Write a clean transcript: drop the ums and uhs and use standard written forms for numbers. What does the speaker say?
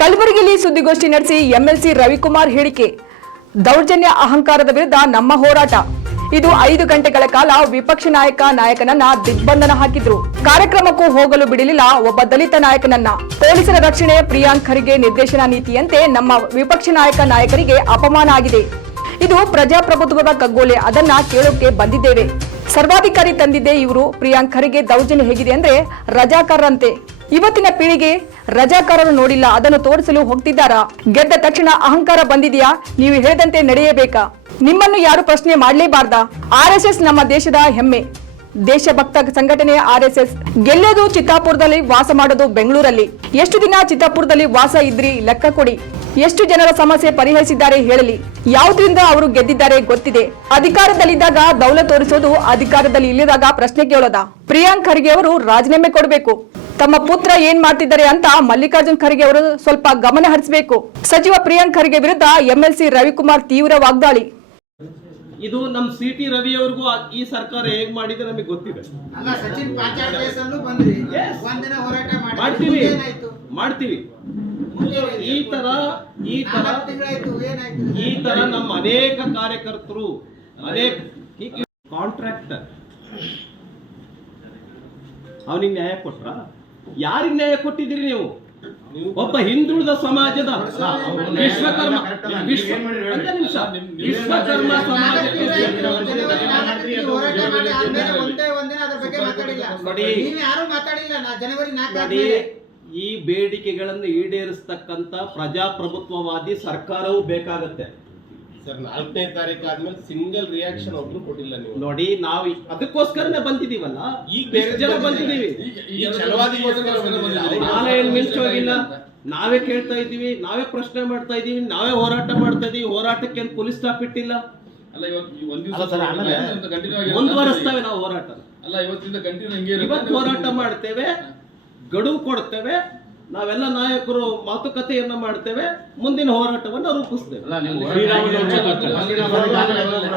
ಕಲಬುರಗಿಯಲ್ಲಿ ಸುದ್ದಿಗೋಷ್ಠಿ ನಡೆಸಿ ಎಂಎಲ್ಸಿ ರವಿಕುಮಾರ್ ಹೇಳಿಕೆ. ದೌರ್ಜನ್ಯ ಅಹಂಕಾರದ ವಿರುದ್ಧ ನಮ್ಮ ಹೋರಾಟ. ಇದು 5 ಗಂಟೆಗಳ ಕಾಲ ವಿಪಕ್ಷ ನಾಯಕನನ್ನ ದಿಗ್ಬಂಧನ ಹಾಕಿದ್ರು. ಕಾರ್ಯಕ್ರಮಕ್ಕೂ ಹೋಗಲು ಬಿಡಲಿಲ್ಲ ಒಬ್ಬ ದಲಿತ ನಾಯಕನನ್ನ. ಪೊಲೀಸರ ರಕ್ಷಣೆ ಪ್ರಿಯಾಂಕ್ ಖರ್ಗೆ ನಿರ್ದೇಶನ ನೀತಿಯಂತೆ ನಮ್ಮ ವಿಪಕ್ಷ ನಾಯಕರಿಗೆ ಅಪಮಾನ ಆಗಿದೆ. ಇದು ಪ್ರಜಾಪ್ರಭುತ್ವದ ಕಗ್ಗೋಲೆ. ಅದನ್ನ ಕೇಳೋಕೆ ಬಂದಿದ್ದೇವೆ. ಸರ್ವಾಧಿಕಾರಿ ತಂದಿದ್ದೆ ಇವರು. ಪ್ರಿಯಾಂಕ್ ಖರ್ಗೆ ದೌರ್ಜನ್ಯ ಹೇಗಿದೆ ಅಂದ್ರೆ ರಜಾಕಾರರಂತೆ. ಇವತ್ತಿನ ಪೀಳಿಗೆ ರಜಾಕಾರರು ನೋಡಿಲ್ಲ, ಅದನ್ನು ತೋರಿಸಲು ಹೋಗ್ತಿದ್ದಾರಾ? ಗೆದ್ದ ತಕ್ಷಣ ಅಹಂಕಾರ ಬಂದಿದೆಯಾ? ನೀವು ಹೇಳಿದಂತೆ ನಡೆಯಬೇಕಾ? ನಿಮ್ಮನ್ನು ಯಾರು ಪ್ರಶ್ನೆ ಮಾಡಲೇಬಾರ್ದಾ? ಆರ್ಎಸ್ಎಸ್ ನಮ್ಮ ದೇಶದ ಹೆಮ್ಮೆ, ದೇಶಭಕ್ತ ಸಂಘಟನೆ ಆರ್ಎಸ್ಎಸ್. ಗೆಲ್ಲೋದು ಚಿತ್ತಾಪುರದಲ್ಲಿ, ವಾಸ ಮಾಡೋದು ಬೆಂಗಳೂರಲ್ಲಿ. ಎಷ್ಟು ದಿನ ಚಿತ್ತಾಪುರದಲ್ಲಿ ವಾಸ ಇದ್ರಿ ಲೆಕ್ಕ ಕೊಡಿ. ಎಷ್ಟು ಜನರ ಸಮಸ್ಯೆ ಪರಿಹರಿಸಿದ್ದಾರೆ ಹೇಳಲಿ. ಯಾವುದರಿಂದ ಅವರು ಗೆದ್ದಿದ್ದಾರೆ ಗೊತ್ತಿದೆ. ಅಧಿಕಾರದಲ್ಲಿದ್ದಾಗ ದೌಲತ್ ತೋರಿಸೋದು, ಅಧಿಕಾರದಲ್ಲಿ ಇಲ್ಲದಾಗ ಪ್ರಶ್ನೆ ಕೇಳೋದ? ಪ್ರಿಯಾಂಕ್ ಖರ್ಗೆ ಅವರು ರಾಜೀನಾಮೆ ಕೊಡಬೇಕು. ತಮ್ಮ ಪುತ್ರ ಏನ್ ಮಾಡ್ತಿದ್ದಾರೆ ಅಂತ ಮಲ್ಲಿಕಾರ್ಜುನ್ ಖರ್ಗೆ ಅವರು ಸ್ವಲ್ಪ ಗಮನ ಹರಿಸಬೇಕು. ಸಚಿವ ಪ್ರಿಯಾಂಕ್ ಖರ್ಗೆ ವಿರುದ್ಧ ಎಂಎಲ್ಸಿ ರವಿಕುಮಾರ್ ತೀವ್ರ ವಾಗ್ದಾಳಿ. ಇದು ನಮ್ಮ ಸಿಟಿ ರವಿ ಅವ್ರಿಗೂ ಈ ಸರ್ಕಾರ ಹೇಗ್ ಮಾಡಿದ್ರೆ ನಮಗೆ ಗೊತ್ತಿದೆ. ಮಾಡ್ತೀವಿ. ಈ ತರ ನಮ್ಮ ಅನೇಕ ಕಾರ್ಯಕರ್ತರು, ಅನೇಕ ಕಾಂಟ್ರಾಕ್ಟರ್ ಅವನಿಗೆ ನ್ಯಾಯ ಕೊಟ್ರ? ಯಾರಿಗೆ ನ್ಯಾಯ ಕೊಟ್ಟಿದ್ದೀರಿ ನೀವು? ಒಬ್ಬ ಹಿಂದುಳಿದ ಸಮಾಜದ ವಿಶ್ವಕರ್ಮ ಸಮಾಜಕ್ಕೆ ಈ ಬೇಡಿಕೆಗಳನ್ನು ಈಡೇರಿಸತಕ್ಕಂತ ಪ್ರಜಾಪ್ರಭುತ್ವವಾದಿ ಸರ್ಕಾರವೂ ಬೇಕಾಗತ್ತೆ. ಸರ್, 4ನೇ ತಾರೀಕು ಆದ್ಮೇಲೆ ಸಿಂಗಲ್ ರಿಯಾಕ್ಷನ್ ಒಬ್ರು ಕೊಟ್ಟಿಲ್ಲ. ನೀವು ನೋಡಿ, ನಾವು ಅದಕ್ಕೋಸ್ಕರನೇ ಬಂದಿದೀವಲ್ಲ. ಈಗ ಜನ ಬಂದಿದೀವಿ, ಹೋಗಿಲ್ಲ. ನಾವೇ ಕೇಳ್ತಾ ಇದೀವಿ, ನಾವೇ ಪ್ರಶ್ನೆ ಮಾಡ್ತಾ ಇದೀವಿ, ನಾವೇ ಹೋರಾಟ ಮಾಡ್ತಾ ಇದೀವಿ. ಹೋರಾಟಕ್ಕೆ ಪೊಲೀಸ್ ಸ್ಟಾಪ್ ಇಟ್ಟಿಲ್ಲ. ಮುಂದುವರಿಸ್ತೇವೆ ನಾವು ಹೋರಾಟ. ಇವತ್ತು ಹೋರಾಟ ಮಾಡ್ತೇವೆ, ಗಡುವು ಕೊಡ್ತೇವೆ. ನಾವೆಲ್ಲ ನಾಯಕರು ಮಾತುಕತೆಯನ್ನ ಮಾಡ್ತೇವೆ, ಮುಂದಿನ ಹೋರಾಟವನ್ನು ರೂಪಿಸ್ತೇವೆ.